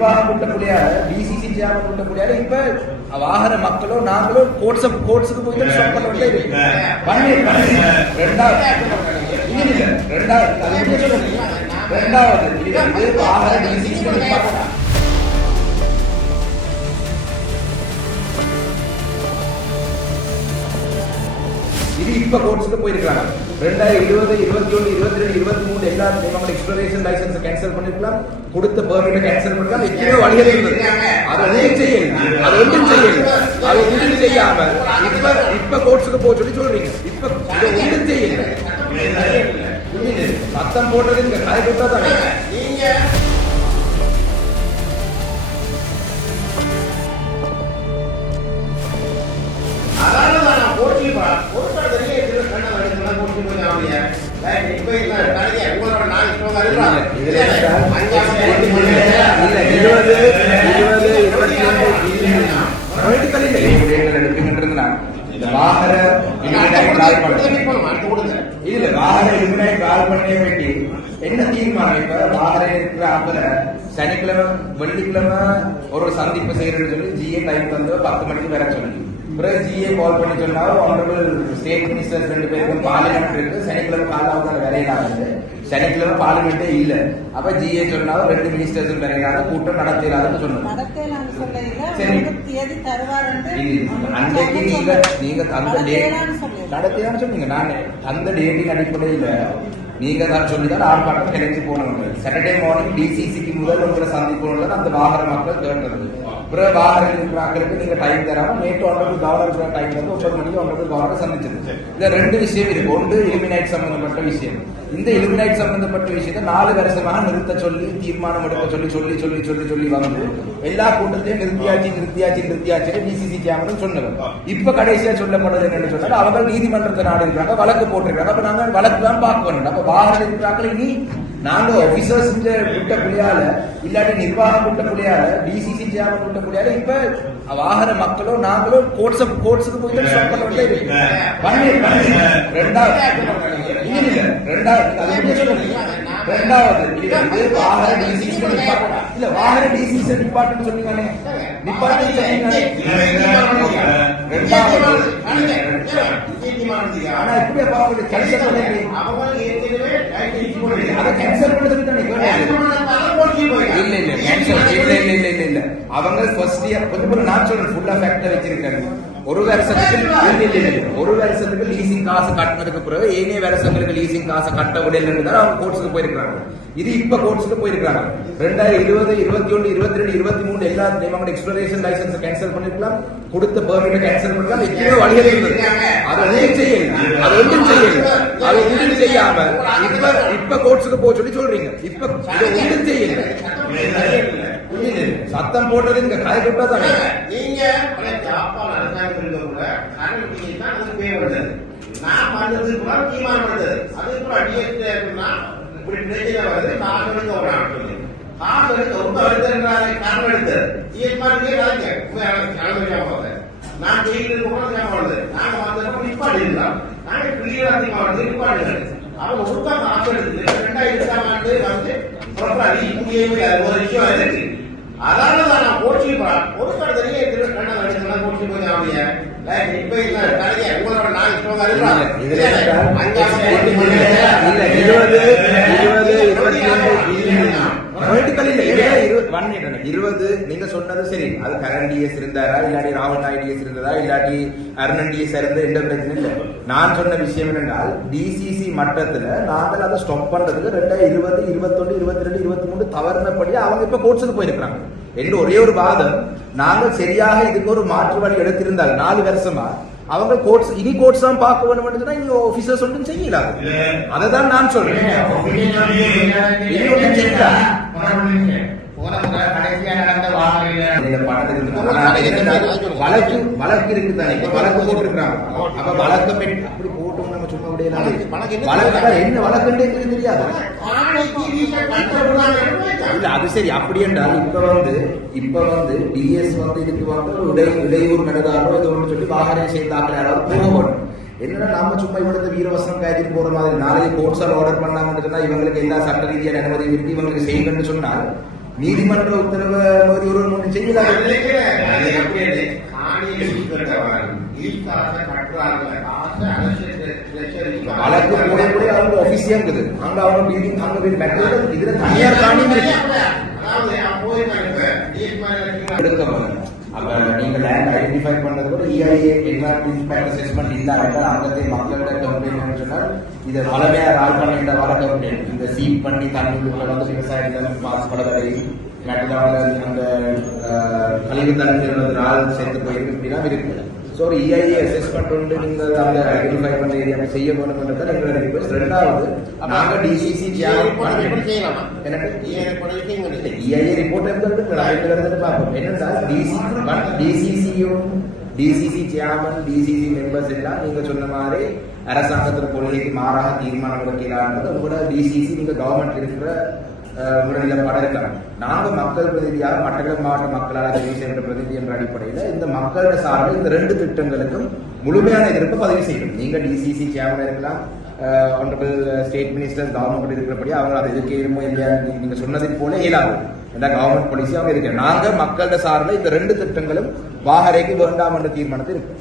நிர்வாகம் கூட்டக்கூடியால டிசிசி சேர்மன் கூட்டக்கூடியால இப்ப வாகன மக்களோ நாங்களோ கோர்ட்ஸ் கோர்ட்ஸுக்கு போயிட்டு பண்ணி ரெண்டாவது ரெண்டாவது? ரெண்டாவது இது வந்து வாகன டிசிசி இது இப்ப கோர்ட்ஸ்க்கு போயிருக்காங்க ரெண்டாயிரம் இருபது இருபத்தி ஒன்று இருபத்தி ரெண்டு இருபத்தி மூணு எல்லா நம்மளோட எக்ஸ்ப்ளோரேஷன் லைசன்ஸ் கேன்சல் பண்ணிருக்கலாம். கொடுத்த பெர்மிட்டை கேன்சல் பண்ணிருக்கலாம். எத்தனையோ வழிகள் இருந்தது. அது ஒன்றும் செய்யல. அது ஒன்றும் செய்யல. அது ஒன்றும் செய்யாம இப்ப இப்ப கோர்ட்ஸ்க்கு போக சொல்லி சொல்றீங்க. இப்ப இது ஒன்றும் செய்யல? சத்தம் போட்டது இங்க. கதை கொடுத்தா தானே? நீங்க இதுல வாகன இலுமினாய் கால் பண்ணிய வேண்டி என்ன தீர்மானம் இப்ப வாகன இருக்கிற ஆப்புல சனிக்கிழமை வெள்ளிக்கிழமை ஒரு சந்திப்பு செய்யறேன்னு சொல்லி ஜிஏ டைம் தந்து பத்து மணிக்கு வர சொல்லி ஜிஏ கால் பண்ணி சொன்னா ஆனரபிள் ஸ்டேட் மினிஸ்டர்ஸ் ரெண்டு பேருக்கும் பார்லிமெண்ட் இருக்கு. சனிக்கிழமை காலாவது வரையிலாது சனிக்கிழமை பார்லிமெண்டே இல்ல. அப்ப ஜிஏ சொன்னா ரெண்டு மினிஸ்டர்ஸ் வரையிலாத கூட்டம் நடத்திடாதுன்னு சொன்னாங்க. அன்றைக்கு நீங்க நீங்க அந்த டேட் நடத்தலாம்னு சொன்னீங்க. நான் அந்த டேட்டின் அடிப்படையில நீங்க தான் சொல்லி தான் ஆர்ப்பாட்டம் கிடைச்சி போனவங்க சாட்டர்டே மார்னிங் டிசிசிக்கு முதல் உங்களை சந்திக்கணும் அந்த வாகன மக்கள் கேட்டது பிறகு வாகனம் இருக்கிறாங்களுக்கு நீங்க டைம் தராம நேற்று ஒன்றரை கவர்னர் டைம் தந்து ஒன்பது மணிக்கு ஒன்றரை கவர்னர் சந்திச்சது இதுல ரெண்டு விஷயம் இருக்கு. ஒன்று இலுமினைட் சம்பந்தப்பட்ட விஷயம். இந்த இலுமினைட் சம்பந்தப்பட்ட விஷயத்தை நாலு வருஷமாக நிறுத்த சொல்லி தீர்மானம் எடுக்க சொல்லி சொல்லி சொல்லி சொல்லி சொல்லி வந்து எல்லா கூட்டத்தையும் நிறுத்தியாச்சு நிறுத்தியாச்சு நிறுத்தியாச்சு பிசிசி சேமன் சொன்னவர். இப்ப கடைசியா சொல்லப்படுது என்னன்னு சொன்னா அவங்க நீதிமன்றத்தை நாடு இருக்காங்க வழக்கு போட்டிருக்காங்க. அப்ப நாங்க வழக்கு தான் பார்க்க வேணும் அப்ப வாகனம் இருக்கிறாங்களே இனி நாங்க ஆபீசர்ஸ் விட்ட புள்ளியால இல்லாட்டி நிர்வாகம் விட்ட புள்ளியால டிசிசி சேமன் விட்ட புள்ளியால இப்ப வாகன மக்களோ நாங்களோ கோர்ட்ஸ் கோர்ட்ஸுக்கு போயிட்டு ஸ்டாப் பண்ண வேண்டிய இருக்கு. ரெண்டாவது ரெண்டாவது வாகன டிசிசி இல்ல வாகன டிசிசி நிப்பாட்டுன்னு சொன்னீங்களே நிப்பாட்டுன்னு சொன்னீங்களே ரெண்டாவது. ஆனா இப்படியே பாவம் கேன்சல் பண்ணி அதை கேன்சல் பண்ணதுக்கு தானே கேட்டது. இல்ல இல்ல கேன்சல் இல்ல இல்ல இல்ல இல்ல இல்ல அவங்க ஃபர்ஸ்ட் இயர் கொஞ்சம் நான் சொல்றேன் ஃபுல்லா ஃபேக்டர் வச்சிருக்காங்க. ஒரு வருஷத்துக்கு. ஒரு வருஷத்துக்கு லீசிங் காசு கட்டினதுக்கு பிறகு ஏனைய வருஷங்களுக்கு லீசிங் காசு கட்ட தான் அவங்க கோர்ட்ஸுக்கு போயிருக்காங்க இது இப்ப கோர்ட்ஸுக்கு போயிருக்காங்க ரெண்டாயிரம் இருபது இருபத்தி ஒன்று இருபத்தி ரெண்டு இருபத்தி மூணு எல்லா நம்மளோட எக்ஸ்ப்ளோரேஷன் லைசன்ஸ் கேன்சல் பண்ணிருக்கலாம். கொடுத்த பெர்மிட்டை கேன்சல் பண்ணிருக்கலாம். எத்தனையோ வழிகள் இருந்தது அது ஒன்றும் செய்யல. அது ஒன்றும் செய்யல. அது ஒன்றும் செய்யாம இப்ப இப்ப கோர்ட்ஸுக்கு போக சொல்லி சொல்றீங்க. இப்ப இது ஒன்றும் செய்யல. புரியுது? சத்தம் போட்டது இங்க கதை கொடுத்தா தான். நீங்க ஜாப்பான் அரசாங்கம் இருக்க கூட கரண்ட் தான் அது பே பண்ணுது நான் பண்ணது கூட தீர்மானம் பண்ணுது அது கூட அடியேன்னா இப்படி பிரச்சனை வருது. காசு எடுக்க விடான்னு சொல்லி. ரொம்ப வருதுன்றாங்க காரணம் எடுத்தது டிஎஸ்மாருக்கே நாளைக்கு நான் ஜெயிலில் இருக்க ஞாபகம் வருது. நாங்க வந்தப்ப நிப்பாடு இருந்தோம். நாங்க கிளியரா அதிகமாக வருது நிப்பாடுகள் அவங்க ஒருக்கா காசு எடுத்து ரெண்டாயிரத்தி ஆண்டு வந்து புறப்படாது இங்கே ஒரு விஷயம் இருக்கு. அதனால தான் நான் போச்சு ஒரு கடத்தலையே கண்ணை வடிக்கலாம் போச்சு போய் அவங்க இப்ப இல்ல கடைங்க உங்களோட நாலு ஸ்டோங்க இல்ல, இதுல இல்ல, இருபது, இருபது, இருபத்தி ஒன்று, Political இல்ல, எனக்கு. இருபது நீங்க சொன்னது சரி. அது கரண் டிஎஸ் இருந்தாரா இல்லாட்டி நாயுடு டிஎஸ் இருந்ததா இல்லாட்டி அருணன் டிஎஸ் இருந்த எந்த பிரச்சனை இல்ல. நான் சொன்ன விஷயம் என்னென்றால் டிசிசி மட்டத்துல நாங்கள் அதை ஸ்டாப் பண்றதுக்கு ரெண்டாயிரம் இருபது இருபத்தொன்னு இருபத்தி ரெண்டு இருபத்தி மூணு தவறுனபடி அவங்க இப்ப கோர்ட்ஸுக்கு போயிருக்காங்க என்று ஒரே ஒரு வாதம் நாங்கள் சரியாக இதுக்கு ஒரு மாற்று வழி எடுத்திருந்தால் நாலு வருஷமா அவங்க கோர்ட்ஸ் இனி கோர்ட்ஸ் தான் பார்க்க வேணும் சொன்னா இங்க ஆபீசர்ஸ் ஒன்றும் செய்யல அதை தான் நான் சொல்றேன். வழக்கு வழக்கு இப்ப வழக்கு அப்ப வழக்கு அப்படி நம்ம சும்மா விடையலாம் வழக்கு என்ன வழக்குன்னு தெரியாது இல்ல அது சரி அப்படி என்றால் இப்ப வந்து இப்ப வந்து டிஎஸ் வந்து இதுக்கு வந்து இடை இடையூறு நடந்தாரோ இது ஒன்று சொல்லி வாகனம் செய்தாக்கள் போகணும் என்னன்னா நாம சும்மா இவ்வளவு வீரவசனம் காய்ச்சிட்டு போற மாதிரி நாளைக்கு கோர்ட்ஸால் ஆர்டர் பண்ணாங்கன்னு சொன்னா இவங்களுக்கு எல்லா சட்ட ரீதியான அனுமதி இருக்கு இவங்களுக்கு செய்யுங்கன்னு சொன்னால் நீதிமன்ற உத்தரவை மீறி ஒரு ஒன்றும் செய்யலாம் வழக்கு கூட கூட அவங்க ஆபீஸே இருக்குது. அங்க அவங்க மீட்டிங் அங்க போய் மெட்டல் இதுல தனியார் இருக்கிறான். எடுக்க போறேன். அப்ப நீங்க லேண்ட் ஐடென்டிஃபை பண்ணது கூட இஐஏ என்வரன்மெண்ட் இம்பாக்ட் அசஸ்மெண்ட் இல்லாவிட்டால் அங்கத்தை மக்களிட கம்ப்ளைண்ட் சொன்னால் இது பலமையா ரால் பண்ணிட்ட வர கம்ப்ளைண்ட் இந்த சீப் பண்ணி தண்ணிக்குள்ள வந்து விவசாயத்துல பாஸ் படகளை அந்த கழிவு தண்ணீர் ரால் சேர்த்து போயிருக்கு. அப்படின்னா இருக்கு ஸோ ஒரு இஐஏ அசஸ்மெண்ட் உண்டு நீங்க அந்த ஐடென்டிஃபை பண்ண ஏரியா செய்ய வேணும்ன்றது எங்களோட ரிக்வெஸ்ட் ரெண்டாவது நாங்க டிசிசி? எனக்கு? இஐஏ ரிப்போர்ட் எடுத்து நாளைக்கு வருதுன்னு பார்ப்போம் என்னன்னா டிசி டிசிசியும் டிசிசி சேர்மன் டிசிசி மெம்பர்ஸ் எல்லாம் நீங்க சொன்ன மாதிரி அரசாங்கத்துல கொள்கைக்கு மாறாக தீர்மானம் எடுக்கிறான்றது உங்களோட டிசிசி நீங்க கவர்மெண்ட் இருக்கிற முறையில் உங்களோட நிலப்பாடு நாங்க மக்கள் பிரதிநிதியாக மட்டக்களப்பு மாவட்ட மக்களால் தெரிவு செய்யப்பட்ட பிரதிநிதி என்ற அடிப்படையில் இந்த மக்களோட சார்பில் இந்த ரெண்டு திட்டங்களுக்கும் முழுமையான எதிர்ப்பு பதிவு செய்யணும் நீங்கள் டிசிசி சேர்மன் இருக்கலாம் ஆனரபிள் ஸ்டேட் மினிஸ்டர் கவர்மெண்ட் இருக்கிறபடி அவங்க அதை எதிர்க்கிறோமோ இல்லையா? நீங்க சொன்னதை போல இயலாது. இந்த கவர்மெண்ட் பாலிசி அவங்க இருக்கிற. நாங்க மக்களோட சார்பில் இந்த ரெண்டு திட்டங்களும் வாகரைக்கு வேண்டாம் என்ற தீர்மானத்தை இருக்கு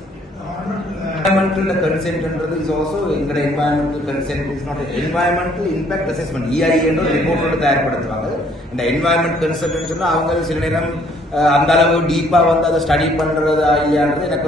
environmental consent என்றது is also எங்கட environmental consent is not a environmental impact assessment EIA என்ற ஒரு ரிப்போர்ட் ஒன்று தயார்படுத்துவாங்க இந்த environment consent சொன்னா அவங்க சில நேரம் அஹ், அந்த அளவு டீப்பா வந்து அதை ஸ்டடி பண்றதா இல்லையான்றது எனக்கு